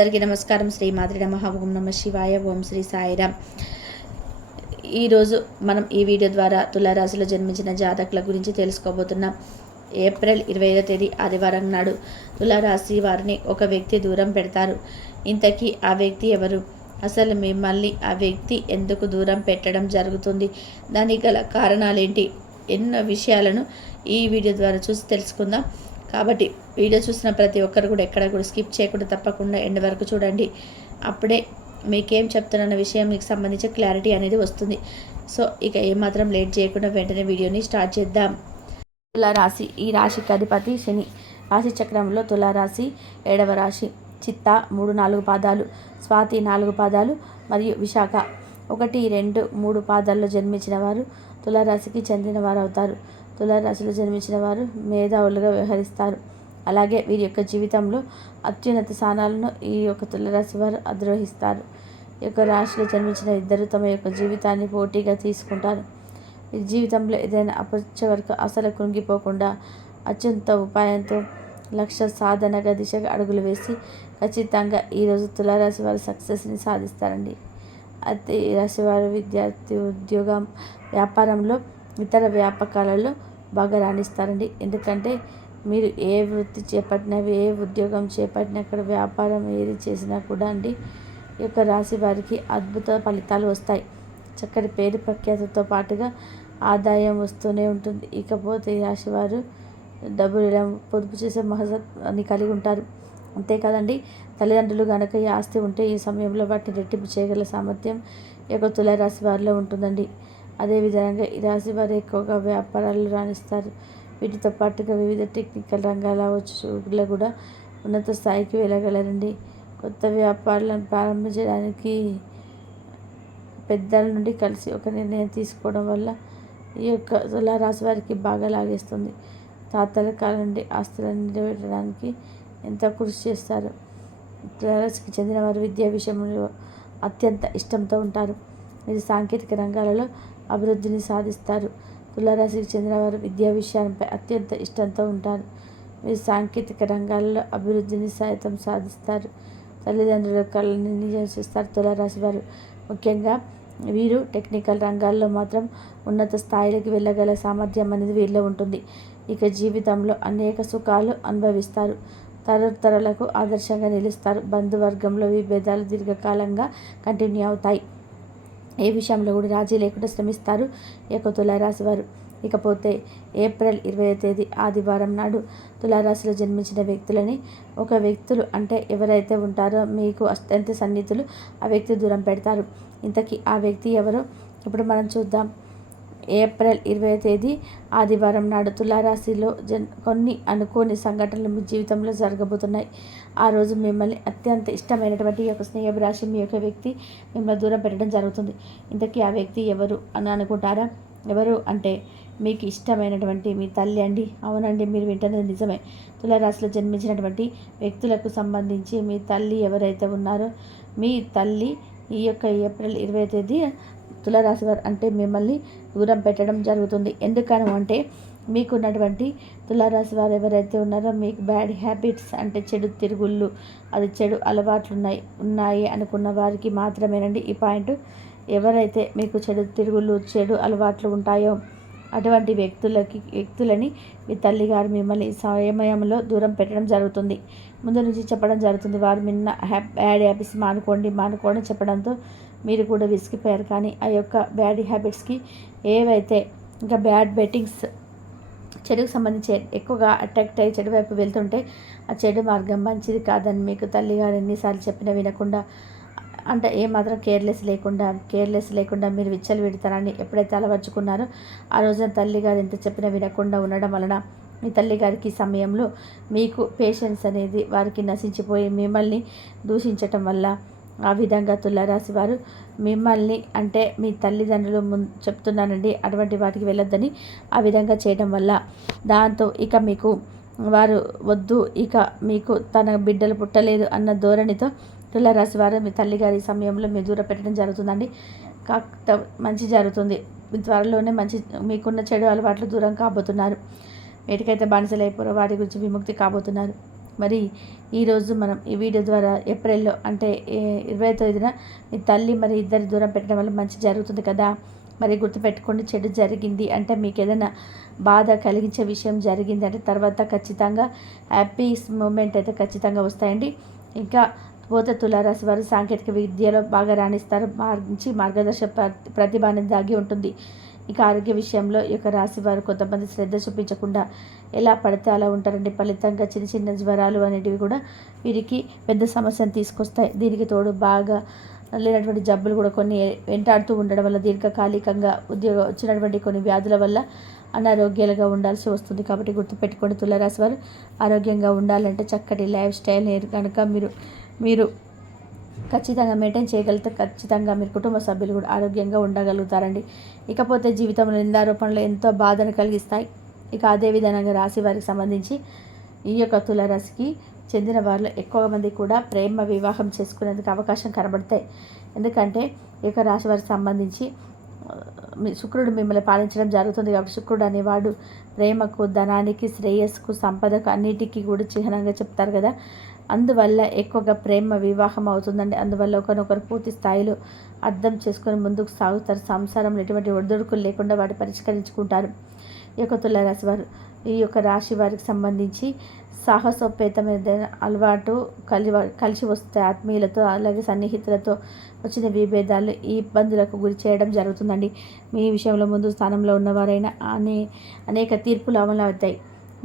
అందరికీ నమస్కారం. శ్రీ మాతృ నమః. ఓం నమ శివాయ. ఓం శ్రీ సాయిరామ్. ఈరోజు మనం ఈ వీడియో ద్వారా తులారాశిలో జన్మించిన జాతకుల గురించి తెలుసుకోబోతున్నాం. ఏప్రిల్ 20వ తేదీ ఆదివారం నాడు తులారాశి వారిని ఒక వ్యక్తి దూరం పెడతారు. ఇంతకీ ఆ వ్యక్తి ఎవరు? అసలు మిమ్మల్ని ఆ వ్యక్తి ఎందుకు దూరం పెట్టడం జరుగుతుంది? దానికి గల కారణాలేంటి? ఎన్నో విషయాలను ఈ వీడియో ద్వారా చూసి తెలుసుకుందాం. కాబట్టి వీడియో చూసిన ప్రతి ఒక్కరు కూడా ఎక్కడ కూడా స్కిప్ చేయకుండా తప్పకుండా ఎండ్ వరకు చూడండి. అప్పుడే మీకేం చెప్తున్న విషయం మీకు సంబంధించిన క్లారిటీ అనేది వస్తుంది. సో ఇక ఏమాత్రం లేట్ చేయకుండా వెంటనే వీడియోని స్టార్ట్ చేద్దాం. తులారాశి, ఈ రాశికి అధిపతి శని. రాశి చక్రంలో తులారాశి 7వ రాశి. చిత్త 3-4 పాదాలు, స్వాతి 4 పాదాలు మరియు విశాఖ 1-2-3 పాదాల్లో జన్మించిన వారు తులారాశికి చెందిన వారు అవుతారు. తులారాశిలో జన్మించిన వారు మేధావులుగా వ్యవహరిస్తారు. అలాగే వీరి యొక్క జీవితంలో అత్యున్నత స్థానాలను ఈ యొక్క తులారాశి వారు అధిరోహిస్తారు. ఈ యొక్క రాశిలో జన్మించిన ఇద్దరు తమ యొక్క జీవితాన్ని పోటీగా తీసుకుంటారు. ఈ జీవితంలో ఏదైనా అపరిచ వరకు అసలు కృంగిపోకుండా అత్యంత ఉపాయంతో లక్ష్య సాధనగా దిశగా అడుగులు వేసి ఖచ్చితంగా ఈరోజు తులారాశి వారు సక్సెస్ని సాధిస్తారండి. అయితే ఈ రాశి వారు విద్యార్థి, ఉద్యోగం, వ్యాపారంలో, ఇతర వ్యాపకాలలో బాగా రాణిస్తారండి. ఎందుకంటే మీరు ఏ వృత్తి చేపట్టినా, ఏ ఉద్యోగం చేపట్టినా, అక్కడ వ్యాపారం ఏది చేసినా కూడా అండి ఈ యొక్క రాశి వారికి అద్భుత ఫలితాలు వస్తాయి. చక్కటి పేరు ప్రఖ్యాతితో పాటుగా ఆదాయం వస్తూనే ఉంటుంది. ఇకపోతే ఈ రాశి వారు డబ్బులు పొదుపు చేసే మహత్వాన్ని కలిగి ఉంటారు. అంతేకాదండి, తల్లిదండ్రులు కనుక ఈ ఆస్తి ఉంటే ఈ సమయంలో వాటిని రెట్టింపు చేయగల సామర్థ్యం ఈ యొక్క తులారాశి వారిలో ఉంటుందండి. అదేవిధంగా ఈ రాశి వారు ఎక్కువగా వ్యాపారాలు రాణిస్తారు. వీటితో పాటుగా వివిధ టెక్నికల్ రంగాల వచ్చులో కూడా ఉన్నత స్థాయికి వెళ్ళగలరండి. కొత్త వ్యాపారాలను ప్రారంభించడానికి పెద్దల నుండి కలిసి ఒక నిర్ణయం తీసుకోవడం వల్ల ఈ యొక్క తులారాశి వారికి బాగా లాగేస్తుంది. తాతల కాలం నుండి ఆస్తులను నిలబెట్టడానికి ఎంతో కృషి చేస్తారు. తులారాశికి చెందిన వారు విద్యా విషయంలో అత్యంత ఇష్టంతో ఉంటారు. వీరు సాంకేతిక రంగాలలో అభివృద్ధిని సాధిస్తారు. తులారాశికి చెందిన వారు విద్యా విషయాలపై అత్యంత ఇష్టంతో ఉంటారు. వీరు సాంకేతిక రంగాల్లో అభివృద్ధిని సైతం సాధిస్తారు. తల్లిదండ్రుల కళని నిజం చేస్తారు. తులారాశి వారు ముఖ్యంగా వీరు టెక్నికల్ రంగాల్లో మాత్రం ఉన్నత స్థాయిలోకి వెళ్ళగల సామర్థ్యం అనేది వీరిలో ఉంటుంది. ఇక జీవితంలో అనేక సుఖాలు అనుభవిస్తారు. తరతరాలకు ఆదర్శంగా నిలుస్తారు. బంధువర్గంలో విభేదాలు దీర్ఘకాలంగా కంటిన్యూ అవుతాయి. ఏ విషయంలో కూడా రాజీ లేకుండా శ్రమిస్తారు ఈ యొక్క తులారాశి వారు. ఇకపోతే ఏప్రిల్ 20వ తేదీ ఆదివారం నాడు తులారాశిలో జన్మించిన వ్యక్తులని ఒక వ్యక్తులు అంటే ఎవరైతే ఉంటారో మీకు అత్యంత సన్నిహితులు ఆ వ్యక్తి దూరం పెడతారు. ఇంతకీ ఆ వ్యక్తి ఎవరో ఇప్పుడు మనం చూద్దాం. ఏప్రిల్ 20వ తేదీ ఆదివారం నాడు తులారాశిలో కొన్ని అనుకోని సంఘటనలు మీ జీవితంలో జరగబోతున్నాయి. ఆ రోజు మిమ్మల్ని అత్యంత ఇష్టమైనటువంటి యొక్క స్నేహరాశి మీ యొక్క వ్యక్తి మిమ్మల్ని దూరం పెట్టడం జరుగుతుంది. ఇంతకీ ఆ వ్యక్తి ఎవరు అని అనుకుంటారా? ఎవరు అంటే మీకు ఇష్టమైనటువంటి మీ తల్లి అండి. అవునండి, మీరు వింటున్నది నిజమే. తులారాశిలో జన్మించినటువంటి వ్యక్తులకు సంబంధించి మీ తల్లి ఎవరైతే ఉన్నారో మీ తల్లి ఈ యొక్క ఏప్రిల్ 20వ తేదీ తులారాశి వారు అంటే మిమ్మల్ని దూరం పెట్టడం జరుగుతుంది. ఎందుకని అంటే మీకున్నటువంటి తులారాశి వారు ఎవరైతే ఉన్నారో మీకు బ్యాడ్ హ్యాబిట్స్ అంటే చెడు తిరుగుళ్ళు, అది చెడు అలవాట్లు ఉన్నాయి అనుకున్న వారికి మాత్రమేనండి ఈ పాయింట్. ఎవరైతే మీకు చెడు తిరుగుళ్ళు, చెడు అలవాట్లు ఉంటాయో అటువంటి వ్యక్తులని మీ తల్లిగారు మిమ్మల్ని సమయంలో దూరం పెట్టడం జరుగుతుంది. ముందు నుంచి చెప్పడం జరుగుతుంది. వారు బ్యాడ్ హ్యాబిట్స్ మానుకోండి చెప్పడంతో మీరు కూడా విసిగిపోయారు. కానీ ఆ యొక్క బ్యాడ్ హ్యాబిట్స్కి ఏవైతే ఇంకా బ్యాడ్ బెట్టింగ్స్, చెడుకు సంబంధించి ఎక్కువగా అట్రాక్ట్ అయ్యి చెడు వైపు వెళ్తుంటే ఆ చెడు మార్గం మంచిది కాదని మీకు తల్లిగారు ఎన్నిసార్లు చెప్పినా వినకుండా, అంటే ఏమాత్రం కేర్లెస్ లేకుండా మీరు విచ్చలు విడతారని ఎప్పుడైతే అలవర్చుకున్నారో ఆ రోజున తల్లిగారు ఎంత చెప్పినా వినకుండా ఉండడం వలన మీ తల్లిగారికి సమయంలో మీకు పేషెన్స్ అనేది వారికి నశించిపోయి మిమ్మల్ని దూషించటం వల్ల ఆ విధంగా తులారాశి వారు మిమ్మల్ని అంటే మీ తల్లిదండ్రులు చెప్తున్నానండి అటువంటి వాటికి వెళ్ళొద్దని ఆ విధంగా చేయడం వల్ల దాంతో ఇక మీకు వారు వద్దు, ఇక మీకు తన బిడ్డలు పుట్టలేదు అన్న ధోరణితో తులారాశి వారు మీ తల్లిగారి సమయంలో మీరు దూరం పెట్టడం జరుగుతుందండి. కాకపోతే మంచి జరుగుతుంది. త్వరలోనే మంచి మీకున్న చెడు అలవాట్లు దూరం కాబోతున్నారు. వీటికైతే బానిసలైపోరో వాటి గురించి విముక్తి కాబోతున్నారు. మరి ఈరోజు మనం ఈ వీడియో ద్వారా ఏప్రిల్లో అంటే 20వ తేదీన మీ తల్లి మరి ఇద్దరి దూరం పెట్టడం వల్ల మంచి జరుగుతుంది కదా. మరి గుర్తుపెట్టుకోండి, చెడు జరిగింది అంటే మీకు ఏదైనా బాధ కలిగించే విషయం జరిగింది అంటే తర్వాత ఖచ్చితంగా హ్యాపీ మూమెంట్ అయితే ఖచ్చితంగా వస్తాయండి. ఇంకా పోతే తులారాశి వారు సాంకేతిక విద్యలో బాగా రాణిస్తారు. మంచి మార్గదర్శక ప్రతిభ అనేది దాగి ఉంటుంది. ఇక ఆరోగ్య విషయంలో ఈ యొక్క రాశి వారు కొంతమంది శ్రద్ధ చూపించకుండా ఎలా పడితే అలా ఉంటారండి. ఫలితంగా చిన్న చిన్న జ్వరాలు అనేటివి కూడా వీరికి పెద్ద సమస్యను తీసుకొస్తాయి. దీనికి తోడు బాగా లేనటువంటి జబ్బులు కూడా కొన్ని వెంటాడుతూ ఉండడం వల్ల దీర్ఘకాలికంగా వచ్చినటువంటి కొన్ని వ్యాధుల వల్ల అనారోగ్యాలుగా ఉండాల్సి వస్తుంది. కాబట్టి గుర్తుపెట్టుకోండి, తులారాశి వారు ఆరోగ్యంగా ఉండాలంటే చక్కటి లైఫ్ స్టైల్ కనుక మీరు ఖచ్చితంగా మెయింటైన్ చేయగలిగితే ఖచ్చితంగా మీరు కుటుంబ సభ్యులు కూడా ఆరోగ్యంగా ఉండగలుగుతారండి. ఇకపోతే జీవితంలో నిందారోపణలు ఎంతో బాధను కలిగిస్తాయి. ఇక అదేవిధంగా రాశి వారికి సంబంధించి ఈ యొక్క తులారాశికి చెందిన వారిలో ఎక్కువ మంది కూడా ప్రేమ వివాహం చేసుకునేందుకు అవకాశం కనబడతాయి. ఎందుకంటే ఈ యొక్క రాశి వారికి సంబంధించి శుక్రుడు మిమ్మల్ని పాలించడం జరుగుతుంది. కాబట్టి శుక్రుడు అనేవాడు ప్రేమకు, ధనానికి, శ్రేయస్సుకు, సంపదకు అన్నిటికీ కూడా చిహ్నంగా చెప్తారు కదా. అందువల్ల ఎక్కువగా ప్రేమ వివాహం అవుతుందండి. అందువల్ల ఒకరినొకరు పూర్తి స్థాయిలో అర్థం చేసుకొని ముందుకు సాగుతారు. సంసారంలో ఎటువంటి ఒడిదుడుకులు లేకుండా వాటి పరిష్కరించుకుంటారు. ఈ యొక్క తులారాశి వారు ఈ యొక్క రాశి వారికి సంబంధించి సాహసోపేతమైన అలవాటు కలిసి వస్తాయి. ఆత్మీయులతో అలాగే సన్నిహితులతో వచ్చిన విభేదాలు ఈ ఇబ్బందులకు గురి చేయడం జరుగుతుందండి. మీ విషయంలో ముందు స్థానంలో ఉన్నవారైనా అనేక తీర్పులు అమలు అవుతాయి.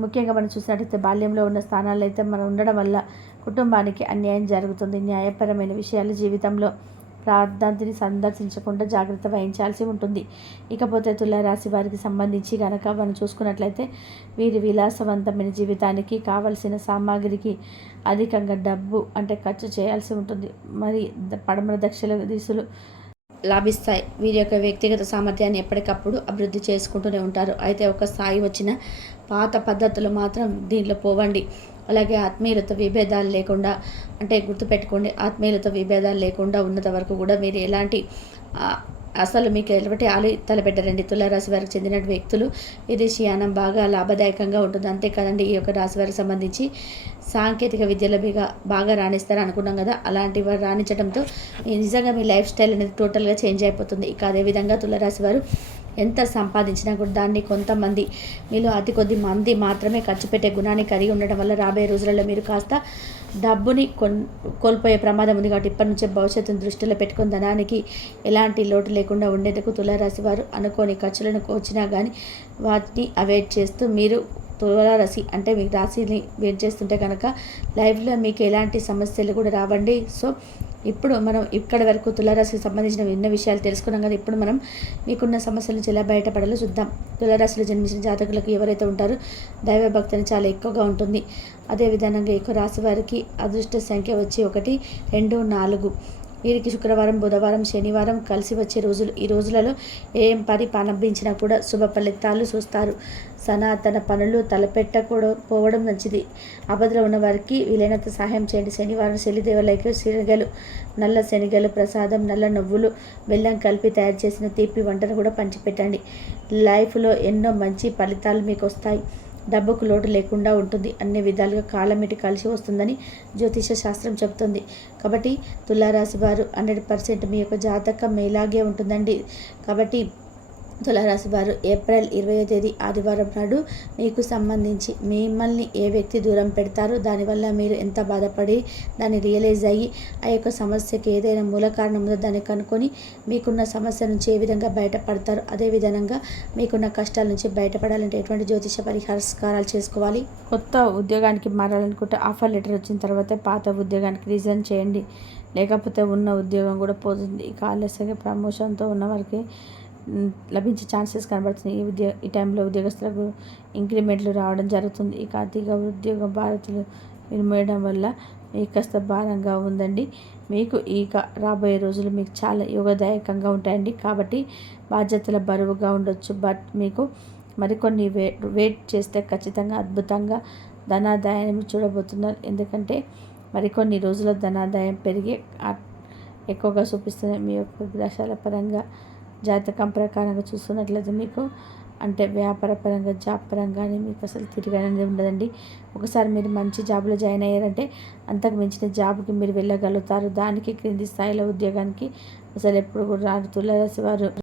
ముఖ్యంగా మనం చూసినట్లయితే బాల్యంలో ఉన్న స్థానాల్లో అయితే మనం ఉండడం వల్ల కుటుంబానికి అన్యాయం జరుగుతుంది. న్యాయపరమైన విషయాలు జీవితంలో ప్రార్థనని సందర్శించకుండా జాగ్రత్త వహించాల్సి ఉంటుంది. ఇకపోతే తులారాశి వారికి సంబంధించి కనుక మనం చూసుకున్నట్లయితే వీరి విలాసవంతమైన జీవితానికి కావలసిన సామాగ్రికి అధికంగా డబ్బు అంటే ఖర్చు చేయాల్సి ఉంటుంది. మరి పడమర దక్షిణ దిశలు లాభిస్తాయి. వీరి యొక్క వ్యక్తిగత సామర్థ్యాన్ని ఎప్పటికప్పుడు అభివృద్ధి చేసుకుంటూనే ఉంటారు. అయితే ఒక స్థాయి వచ్చిన పాత పద్ధతులు మాత్రం దీనిలో పోవండి. అలాగే ఆత్మీయులతో విభేదాలు లేకుండా అంటే గుర్తుపెట్టుకోండి, ఆత్మీయులతో విభేదాలు లేకుండా ఉన్నంత వరకు కూడా మీరు ఎలాంటి అసలు మీకు ఎలాంటి తలపెట్టారండి. తులారాశి వారికి చెందిన వ్యక్తులు విదేశీయానం బాగా లాభదాయకంగా ఉంటుంది. అంతేకాదండి, ఈ యొక్క రాశి వారికి సంబంధించి సాంకేతిక విద్యలో బాగా రాణిస్తారు అనుకున్నాం కదా. అలాంటి వారు రాణించడంతో నిజంగా మీ లైఫ్ స్టైల్ అనేది టోటల్గా చేంజ్ అయిపోతుంది. ఇక అదేవిధంగా తులారాశి వారు ఎంత సంపాదించినా కూడా దాన్ని కొంతమంది మీలో అతి కొద్ది మంది మాత్రమే ఖర్చు పెట్టే గుణాన్ని కలిగి ఉండడం వల్ల రాబోయే రోజులలో మీరు కాస్త డబ్బుని కోల్పోయే ప్రమాదం ఉంది. కాబట్టి ఇప్పటి నుంచే భవిష్యత్తును దృష్టిలో పెట్టుకుని ధనానికి ఎలాంటి లోటు లేకుండా ఉండేందుకు తులారాశి వారు అనుకోని ఖర్చులను వచ్చినా కానీ వాటిని అవాయిడ్ చేస్తూ మీరు తులారాశి అంటే మీ రాశిని వెయిట్ చేస్తుంటే కనుక లైఫ్లో మీకు ఎలాంటి సమస్యలు కూడా రావండి. సో ఇప్పుడు మనం ఇక్కడ వరకు తులారాశికి సంబంధించిన ఎన్నో విషయాలు తెలుసుకున్నాం కదా. ఇప్పుడు మనం మీకున్న సమస్యల నుంచి ఎలా బయటపడాలో చూద్దాం. తులారాశిలో జన్మించిన జాతకులకు ఎవరైతే ఉంటారో దైవభక్తిని చాలా ఎక్కువగా ఉంటుంది. అదేవిధంగా ఈ రాశి వారికి అదృష్ట సంఖ్య వచ్చి 1, 2, 4. వీరికి శుక్రవారం, బుధవారం, శనివారం కలిసి వచ్చే రోజులు. ఈ రోజులలో ఏం పని ప్రారంభించినా కూడా శుభ ఫలితాలు చూస్తారు. సనాతన పనులు తలపెట్టకపోవడం మంచిది. ఆపదలో ఉన్న వారికి వీలైనంత సహాయం చేయండి. శనివారం శనిదేవులకి శనగలు, నల్ల శనగలు ప్రసాదం, నల్ల నువ్వులు, బెల్లం కలిపి తయారు చేసిన తీపి వంటను కూడా పంచిపెట్టండి. లైఫ్లో ఎన్నో మంచి ఫలితాలు మీకు వస్తాయి. డబ్బుకు లోటు లేకుండా ఉంటుంది. అన్ని విధాలుగా కాలమిటి కలిసి వస్తుందని జ్యోతిష శాస్త్రం చెబుతుంది. కాబట్టి తులారాశి వారు 100% మీ యొక్క జాతకం ఇలాగే ఉంటుందండి. కాబట్టి తులారాశి వారు ఏప్రిల్ 20వ తేదీ ఆదివారం నాడు మీకు సంబంధించి మిమ్మల్ని ఏ వ్యక్తి దూరం పెడతారో దానివల్ల మీరు ఎంత బాధపడి దాన్ని రియలైజ్ అయ్యి ఆ యొక్క సమస్యకి ఏదైనా మూల కారణం ఉందో దాన్ని కనుక్కొని మీకున్న సమస్య నుంచి ఏ విధంగా బయటపడతారు, అదేవిధంగా మీకున్న కష్టాల నుంచి బయటపడాలంటే ఎటువంటి జ్యోతిష పరిహారాలు చేసుకోవాలి. కొత్త ఉద్యోగానికి మారాలనుకుంటే ఆఫర్ లెటర్ వచ్చిన తర్వాత పాత ఉద్యోగానికి రిజైన్ చేయండి. లేకపోతే ఉన్న ఉద్యోగం కూడా పోతుంది. ఇక ఆలస్యంగా ప్రమోషన్తో ఉన్న వారికి లభించే ఛాన్సెస్ కనబడుతుంది. ఈ టైంలో ఉద్యోగస్తులకు ఇంక్రిమెంట్లు రావడం జరుగుతుంది. ఇక అతిగా ఉద్యోగ భారతులు మీరు మోయడం వల్ల మీకు కాస్త భారంగా ఉందండి. మీకు ఇక రాబోయే రోజులు మీకు చాలా యోగదాయకంగా ఉంటాయండి. కాబట్టి బాధ్యతల బరువుగా ఉండొచ్చు. బట్ మీకు మరికొన్ని వెయిట్ చేస్తే ఖచ్చితంగా అద్భుతంగా ధనాదాయాన్ని చూడబోతున్నారు. ఎందుకంటే మరికొన్ని రోజుల ధనాదాయం పెరిగి ఎక్కువగా చూపిస్తుంది. మీ యొక్క గ్రహాల పరంగా జాతకం ప్రకారంగా చూస్తున్నట్లయితే మీకు అంటే వ్యాపార పరంగా జాబ్ పరంగానే మీకు అసలు తిరగనేది ఉండదండి. ఒకసారి మీరు మంచి జాబ్లో జాయిన్ అయ్యారంటే అంతకు మించిన జాబ్కి మీరు వెళ్ళగలుగుతారు. దానికి క్రింది స్థాయిలో ఉద్యోగానికి అసలు ఎప్పుడు కూడా రారు తులారాశి వారు.